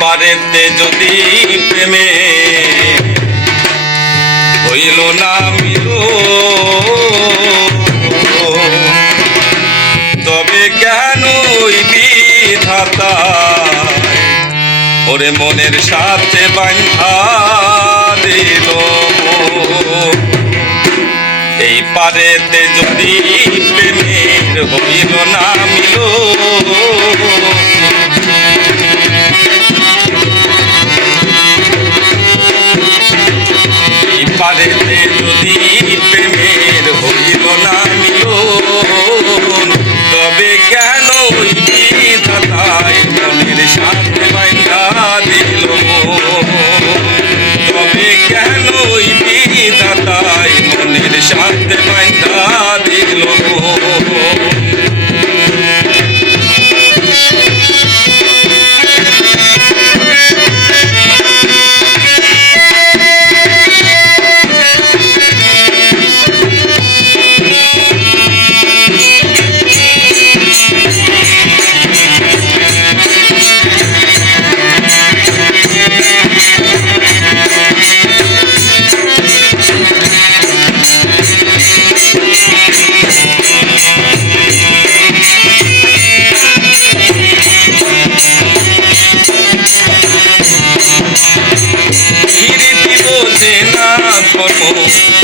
পারেতে যদি প্রেমে হইল না মিলো, তবে কেন বিধাতা ওরে মনের সাথে বাঁধা দিল। এই পারেতে যদি প্রেমের হইল না মিলো, এই পারেতে যদি প্রেমের হইল না মিলো, তবে কেন বিধাতায় মনের সাথে বাঁধা দিল। তবে কেন বিধাতায় মনের সাথে বাঁধা দিল।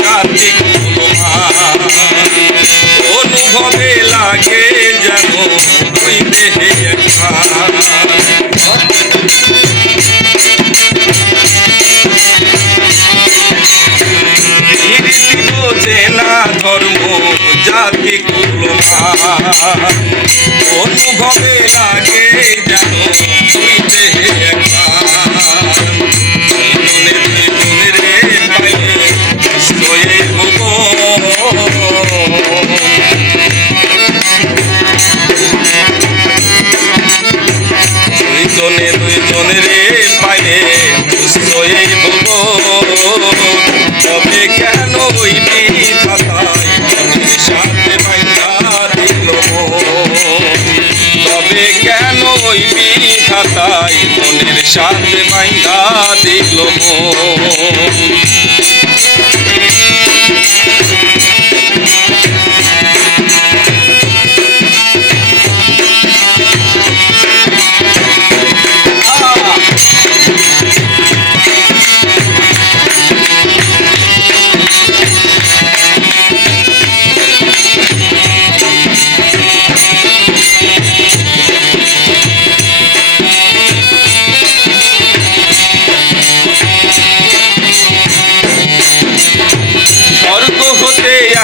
কার্তিক অনুভবে লাগে যেন ওই দেহে রীতি বোঝে না ধর্ম জাতি অনুভবে লাগে যেন ওই দেহে দুইজনে রে পাইলে এই তবে কেন ওই বিধাতায় মনের সাথে বাঁধা দিল। তবে কেন ওই বিধাতায় মনের সাথে বাঁধা দিল।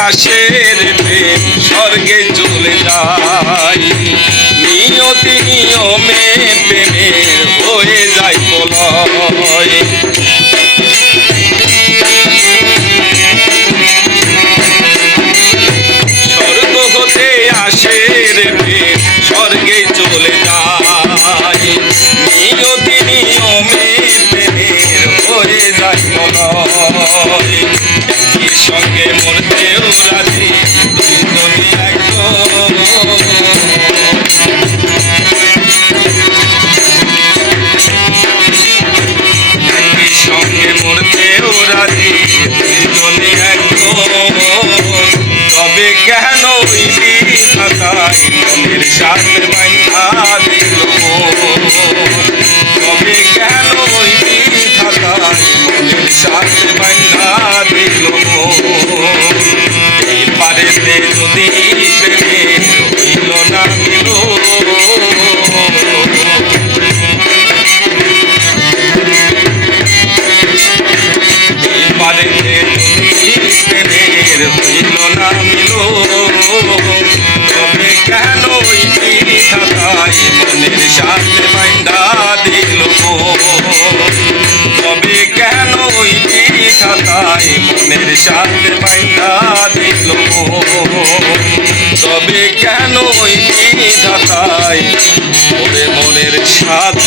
আসে রে প্রেম স্বর্গে চলে যায়, নিয়তি নিয়মে প্রেমের হয়ে যায় প্রলয়। স্বর্গ হতে আসে রে প্রেম স্বর্গে চলে যায়, নিয়তি নিয়মে প্রেমের হয়ে যায় প্রলয়। সঙ্গে মরতেও রাজি দুইজনই একজন, সঙ্গে মরতেও রাজি দুইজনই একজন। তবে কেন বিধাতায় মনের সাথে বাঁধা দিল। তবে কেন বিধাতায় মনের সাথে বাঁধা দিল। এই পারেতে যদি প্রেমের হইল না মিলো, এই পারেতে যদি প্রেমের হইল না মিলো, তবে কেন বিধাতায় মনের সাথে বাঁধা দিল। তবে কেন বিধাতায় মনের সাথে বাঁধা দিল। তবে কেন বিধাতায় ওরে মনের সাথে